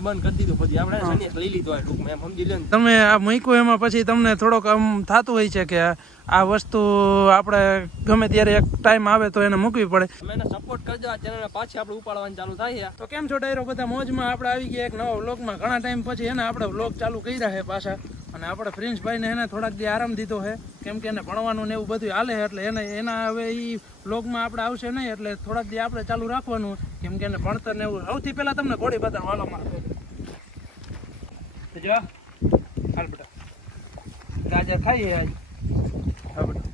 બંધ કરી દીધું. પછી આપણે સંન્યાસ લઈ લીધો ટૂંકમાં એમ સમજી લે તમે આ મૂક્યું એમાં પછી તમને થોડોક આમ થતું હોય છે કે આ- વસ્તુ આપણે ગમે ત્યારે એક ટાઈમ આવે તો એને મૂકવી પડે. તમે એને સપોર્ટ કરજો આ ચેનલ પાછી આપણે ઉપાડવાનું ચાલુ થાય તો કેમ છો ડાયરો? બધા મોજમાં આપણે આવી ગયા એક નવા વ્લોગમાં ઘણા ટાઈમ પછી એને આપણે વ્લોગ ચાલુ કર્યા છે પાછા. અને આપણે પ્રિન્સભાઈને એને થોડાક દી આરામ દીધો છે. કેમ કે એને ભણવાનું ને એવું બધું હાલે એટલે એને એના હવે એ વ્લોગમાં આપણે આવશે નહીં એટલે થોડાક દી આપણે ચાલુ રાખવાનું. કેમ કે એને ભણતર ને એવું સૌથી પહેલાં તમને ઘોડી બતાવો વાલો મારે જો, હાલ બેટા. આજ. હા બેટા.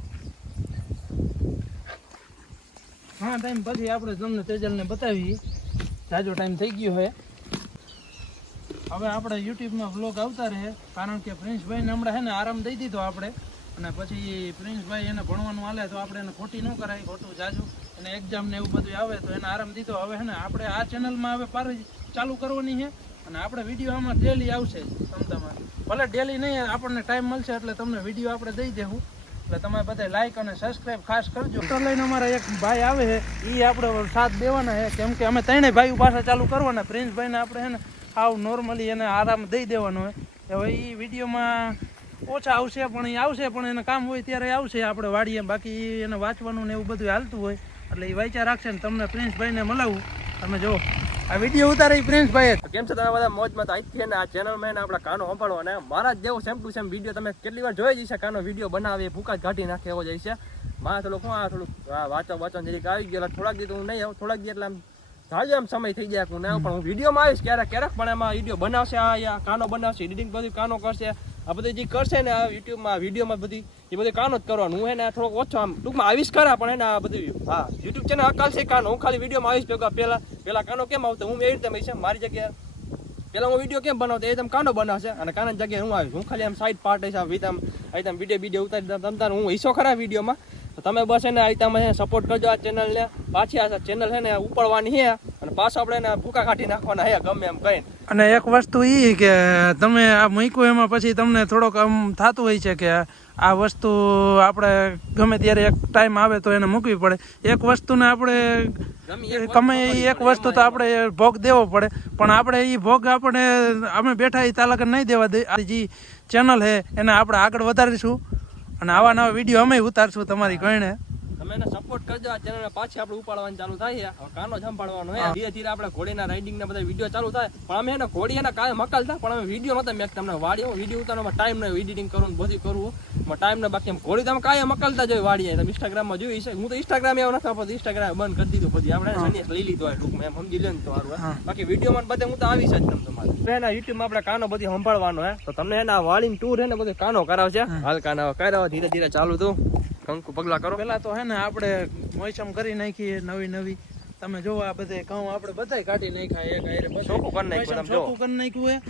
હા ટાઈમ પછી આપણે તમને તેજલને બતાવી જાજો ટાઈમ થઈ ગયો હોય હવે આપણે યુટ્યુબમાં વ્લોગ આવતા રહે, કારણ કે પ્રિન્સભાઈને હમણાં છે આરામ દઈ દીધો આપણે. અને પછી પ્રિન્સભાઈ એને ભણવાનું હાલે તો આપણે એને ખોટી ન કરાય, ખોટું જાજુ. અને એક્ઝામ ને એવું બધું આવે તો એને આરામ દીધો. હવે છે ને આપણે આ ચેનલમાં હવે પાર ચાલુ કરવાની છે અને આપણે વીડિયો આમાં ડેલી આવશે ક્ષમતામાં ભલે ડેલી નહીં આપણને ટાઈમ મળશે એટલે તમને વીડિયો આપણે દઈ દેવું. એટલે તમે બધા લાઈક અને સબસ્ક્રાઇબ ખાસ કરજો. તો લઈને અમારા એક ભાઈ આવે છે એ આપણે સાથ દેવાના છે. કેમ કે અમે ત્રણેય ભાઈઓ પાછા ચાલુ કરવાના. પ્રિન્સભાઈને આપણે છે ને આવ નોર્મલી એને આરામ દઈ દેવાનો હોય હવે એ વિડીયોમાં ઓછા આવશે, પણ એ આવશે, પણ એને કામ હોય ત્યારે આવશે આપણે વાડીએ. બાકી એને વાંચવાનું ને એવું બધું હાલતું હોય. એટલે એ વાંચ્યા રાખશે ને તમને પ્રિન્સભાઈને મળાવું. તમે જો આ વીડિયો ઉતારે પ્રિન્સ ભાઈ. કેમ છે બધા? મોજમાં તો ને આ ચેનલ મેન આપણા કાનો સંભાળવા ને મારા જેવો સેમ ટુ સેમ વીડિયો તમે કેટલી વાર જોઈ જશે કાનો વીડિયો બનાવે, ભૂકા જ કાઢી નાખે એવો થોડુંક હું આ થોડુંક, આ વાંચો આવી ગયો થોડાક દી હું નહીં થોડાક દી એટલે આમ આમ સમય થઈ જાય હું પણ વિડીયોમાં આવીશ ક્યારેક ક્યારેક પણ એમાં વીડિયો બનાવશે, આ કાનો બનાવશે એડિટિંગ બધું કાનો કરશે. આ બધી જે કરશે ને આ યુટ્યુબમાં વિડીયોમાં બધી, એ બધું કાનો જ કરવાનું. હું એને થોડોક ઓછો આમ ટૂંકમાં આવીશ કરા પણ એને આ બધું હા યુટ્યુબ ચેનલ અકાલ છે કાનો. હું ખાલી વિડીયોમાં આવીશ ભેગા. પહેલાં પહેલાં કાનો કેમ આવતો? હું એવી રીતે છે મારી જગ્યાએ પહેલાં હું વીડિયો કેમ બનાવતો? એ તમે કાનો બનાવશે? અને કાના જગ્યાએ હું આવીશ. હું ખાલી આમ સાઈડ પાર્ટ છે વિધ આમ અહીં તમે વીડિયો વીડિયો ઉતારી તમ તાર હું હિસ્સો ખરા વિડીયોમાં તમે બસ એને અહીં તમે સપોર્ટ કરજો આ ચેનલને પાછી આ ચેનલ છે ને ઉપાડવાની છે અને પાછો આપણે એને ભૂકા કાઢી નાખવાના છે ગમે એમ કહીને. અને એક વસ્તુ એ કે તમે આ મૂક્યું એમાં પછી તમને થોડોક આમ થતું હોય છે કે આ વસ્તુ આપણે ગમે ત્યારે એક ટાઈમ આવે તો એને મૂકવી પડે. એક વસ્તુને આપણે ગમે એક એ એક વસ્તુ તો આપણે ભોગ દેવો પડે પણ આપણે એ ભોગ આપણે અમે બેઠા એ તાલાક નહીં દેવા દે. જે ચેનલ છે એને આપણે આગળ વધારીશું. અને આવા નવા વીડિયો અમે ઉતારશું તમારી ગણે. તમે એને સપોર્ટ કરજો. આ ચેનલ પાછી આપણે ઉપાડવાનું ચાલુ થાય છે. હવે કાનો સંભાળવાનો હે. ધીરે ધીરે આપણે ઘોડીના રાઇડિંગ ના બધા વીડિયો ચાલુ થાય. પણ અમે એને ઘોડી એના કાલે મકાલતા પણ અમે વીડિયો નતા મેં તમને વાડીઓ વીડિયો ઉતારવામાં ટાઈમ નહીં એડિટિંગ કરવું ને બધું કરવું ટાઈમ ને બાકી એમ ઘોડી તમે કાંઈ મકાલતા જોઈ વાડીએ. તમે ઇન્સ્ટાગ્રામમાં જોઈ છે હું તો ઇન્સ્ટાગ્રામ એવો નથી આપતો ઇન્સ્ટાગ્રામ બંધ કરી દીધું પછી. આપણે સન્યાસ લઈ લીધો હોય ટૂંકમાં. એમ સમજી લે ને તમારું બાકી વિડીયોમાં બધે હું તો આવીશ જ તમને તમારે. એના યુટ્યુબમાં આપણે કાનો બધી સંભાળવાનો હે. તો તમને એના વાળીને ટૂર હે ને બધું કાનો કરાવશે હાલ કાનો કરાવો ધીરે ધીરે ચાલુ તો કંકુ પગલા કરો. પેલા તો હે ને આપણે મોસમ કરી નાખીએ નવી નવી. તમે જો આ બધે ઘઉં આપણે બધાય કાઢી નાખ્યા એક બધું. ચોખ્ખું કરી નાખ્યું તમે. ચોખ્ખું કરી નાખ્યું હે.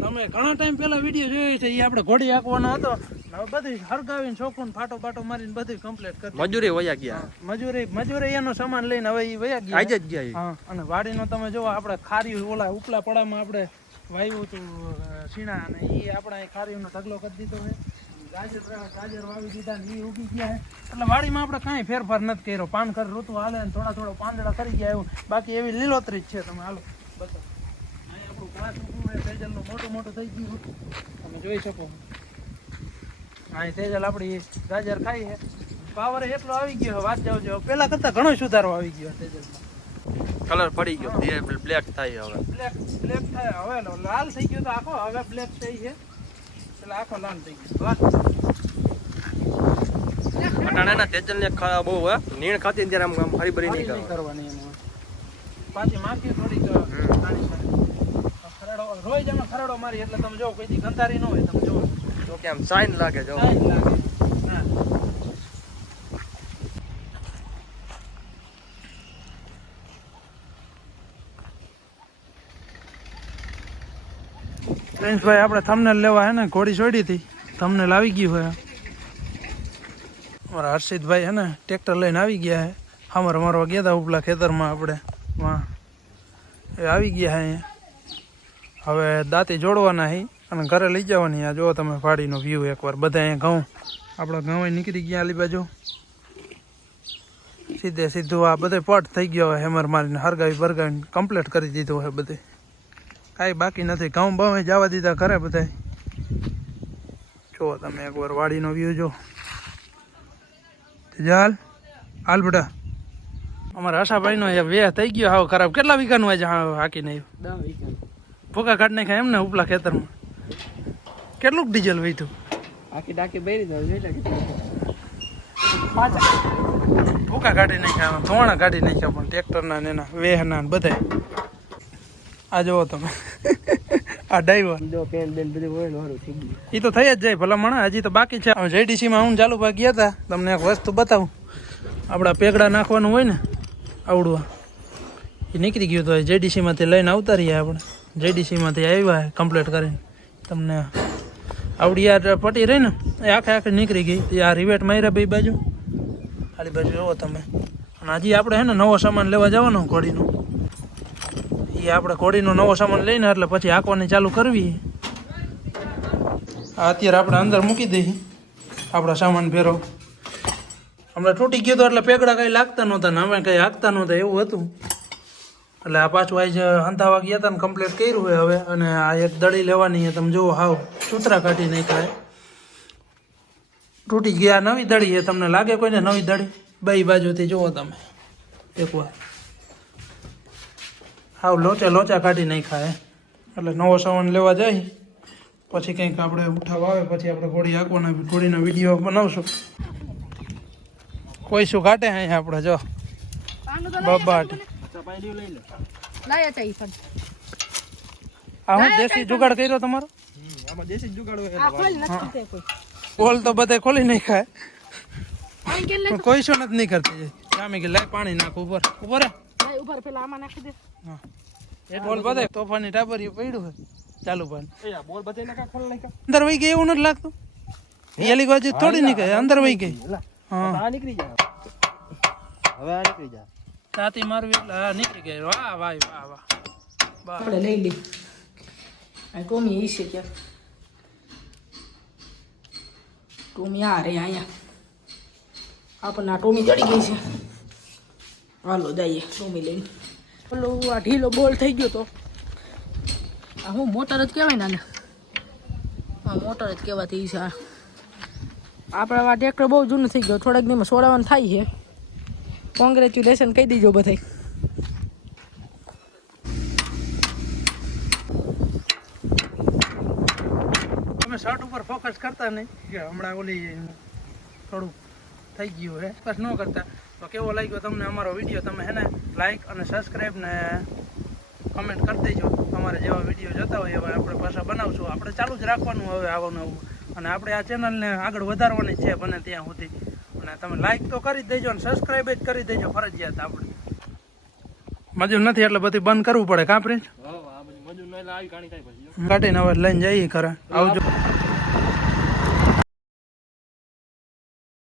તમે ઘણા ટાઈમ પેલા વીડિયો જોયો છે એ આપણે ઘોડી હાંકવાનો હતો. હવે બધું હરગાવીને ચોખ્ખું ફાટો ફાટો મારીને બધું કમ્પ્લીટ કરી મજૂરી વયા ગયા. મજૂરી મજૂરી એનો સામાન લઈને હવે એ વયા ગયા. જ ગયા હા અને વાડીનો તમે જોવો આપણે ખારી ઓલા ઉપલા પડામાં આપણે વાવ્યું હતું સીણા અને એ આપણે ખારીનો ઢગલો કરી દીધો છે. ગાજર વાવી દીધા ને એ ઉગી ગયા એટલે વાડીમાં આપણે કાંઈ ફેરફાર નથી કર્યો. પાનખર ઋતુ હાલે ને થોડા થોડા પાંદડા કરી ગયા એવું. બાકી એવી લીલોતરી જ છે તમે હાલો. બતાવો. અહીંયા આપણું ઘાસ મોટું મોટું થઈ ગયું તમે જોઈ શકો. અહીં તેજલ આપણી ગાજર ખાઈ છે. પાવર એટલો આવી ગયો વાત જાવ જો પેલા કરતા ઘણો સુધારો આવી ગયો તેજલમાં. કલર પડી ગયો. ધીરે બ્લેક થાય હવે. બ્લેક બ્લેક થાય. હવે લાલ થઈ ગયો તો આખો હવે બ્લેક થઈ છે. એટલે આખો લાલ થઈ ગયો. વાત અટાણાના તેજલ ને બહુ હે? નીણ ખાતી ત્યારે આમ આમ હરીબરી નહીં કરવાની પાછી માખી થોડીક રોજ એમાં ખરડો મારી એટલે તમે જો કોઈ ગંધારી ન હોય તમે જો તો કે આમ સાઈન લાગે જો. સાઈજ લાગે. હા. પ્રિન્સભાઈ આપણે થમને લેવા હે ને ઘોડી છોડી હતી. તમને લાવી ગયું હોય. અમારા હર્ષિતભાઈ હે ને, ટ્રેક્ટર લઈને આવી ગયા હે. હામર મારવા ગયા હતા ઉપલા ખેતરમાં આપણે. વાં એ આવી ગયા હે હવે દાંતી જોડવાના હે અને ઘરે લઈ જવાની આ. જો તમે વાડીનો વ્યૂ એકવાર. બધા અહીંયા ઘઉં. આપણા ઘઉં નીકળી ગયા આલી બાજુ. સીધે સીધું આ બધે પટ થઈ ગયો હવે હેમર મારીને હરગાવી બરગાવીને કમ્પ્લીટ કરી દીધું હોય બધે. કાંઈ બાકી નથી. ઘઉં બહુ જવા દીધા ઘરે બધાય. જુઓ તમે એકવાર વાડીનો વ્યૂ જો જાલ. હાલ બેટા. અમારા આશાભાઈનો નો વેહ થઈ ગયો. હાવ ખરાબ. કેટલા વીઘાનું આજે હા- હાકી વીઘા. ભૂકા કાઢ નાખ્યા એમ ને ઉપલા ખેતરમાં. કેટલું ડીઝલ વહીતું આખી ડાકી બેરી જાવ જોઈ લે ભૂકા કાઢી નાખ્યા ધોણા કાઢી નાખ્યા પણ ટ્રેક્ટરના ને એના વેહના ને બધાય. આ જુઓ તમે. આ ડ્રાઈવર જો પેન બેન બધું હોય ને વારું થઈ ગયું. એ તો થઈ જ જાય ભલા મણા હજી તો બાકી છે. જેડીસીમાં હું ચાલુ ભાગ ગયા હતા તમને એક વસ્તુ બતાવું. આપણા પેગડા નાખવાનું હોય ને આવડવા. એ નીકળી ગયું તો જેડીસીમાંથી લઈને આવતા રહ્યા આપણે. જેડીસીમાંથી આવ્યા કમ્પ્લીટ કરીને. તમને આવડી આ પટી રહી ને એ આખે આખે નીકળી ગઈ. આ રિવેટ માર્યા બે બાજુ. ખાલી બાજુ જુઓ તમે. અને હજી આપણે હે ને નવો સામાન લેવા જવાનો ઘોડીનો. એ આપણે ઘોડીનો નવો સામાન લઈને એટલે પછી હાંકવાની ચાલુ કરવી. આ અત્યારે આપણે અંદર મૂકી દઈએ. આપણા સામાન ફેરો હમણાં તૂટી ગયો તો એટલે પેગડા કંઈ લાગતા નહોતા ને અમે કંઈ હાંકતા નહોતા એવું હતું. એટલે આ પાછું આજે હંતાવા ગયા હતા ને કમ્પ્લીટ કર્યું હોય હવે અને આ એક દળી લેવાની છે. તમે જુઓ હાવ સૂતરા કાઢી નાખ્યા તૂટી ગયા નવી દળી છે. તમને લાગે કોઈને નવી દડી બે બાજુથી જુઓ તમે. એકવાર હાવ લોચા લોચા કાઢી નાખ્યા ખાય એટલે નવો સામાન લેવા જાય. પછી કંઈક આપણે ઉઠાવ આવે પછી આપણે ઘોડી હાંકવાના ઘોડીના વીડિયો બનાવશું. કોઈ શું કાઢે અહીંયા આપણે જો. બબાટ. આ હું દેશી જુગાડ કર્યો તમારો? આમાં દેશી જ જુગાડ હોય આ ખોલ નથી તે કોઈ. પોલ તો બધે ખોલી નહીં ખાય પણ કોઈ શું નથી નહીં કરતી. જામી કે લાય પાણી નાખ ઉપર. ઉપર ઉપર પેલા આમાં નાખી દે. હા. એ પોલ બધે. તોફાની ટાબરિયું પડ્યું હોય. ચાલુ પાણી બોલ બધાય નાખા ખોલ નાખા અંદર વહી ગઈ એવું નથી લાગતું? એલી બાજુ થોડી નીકળે અંદર વહી ગઈ. હા. નીકળી જાય હવે આ નીકળી જાય તાતી મારવી એટલે હા નીકળી ગઈ. વાહ વાહ વાહ વાહ. આપણે લઈ લે. આ ટોમી ઈ છે કે. ટોમી આ રે અહીંયા. આપણને આ ટોમી જડી ગઈ છે. હાલો જઈએ ટોમી લઈને. પેલો આ ઢીલો બોલ થઈ ગયો તો. આ હું મોટર જ કહેવાય ને આ મોટર જ કહેવાતી છે આપણે આ ટ્રેક્ટર બહુ જૂનું થઈ ગયો, થોડાક દિવસમાં સોડાવાનું થાય છે. કોંગ્રેચ્યુલેશન કહી દીજો બધાય. તમે શર્ટ ઉપર ફોકસ કરતા નહીં? કે હમણાં ઓલી થોડું થઈ ગયું હે. બસ ન કરતા. તો કેવો લાગ્યો તમને અમારો વીડિયો? તમે હે ને લાઈક અને સબસ્ક્રાઈબ ને કમેન્ટ કરી દેજો. તમારે જેવા વીડિયો જોતા હોય એવા આપણે પાછા બનાવશું. આપણે ચાલુ જ રાખવાનું હવે આવવાનું આવું. અને આપણે આ ચેનલને આગળ વધારવાની છે બને ત્યાં સુધી. અને તમે લાઈક તો કરી દેજો અને સબસ્ક્રાઈબ જ કરી દેજો ફરજિયાત આપણે. મજૂર નથી એટલે બધી બંધ કરવું પડે કાપરી કાઢીને હવે લઈને જઈએ ખરા આવજો.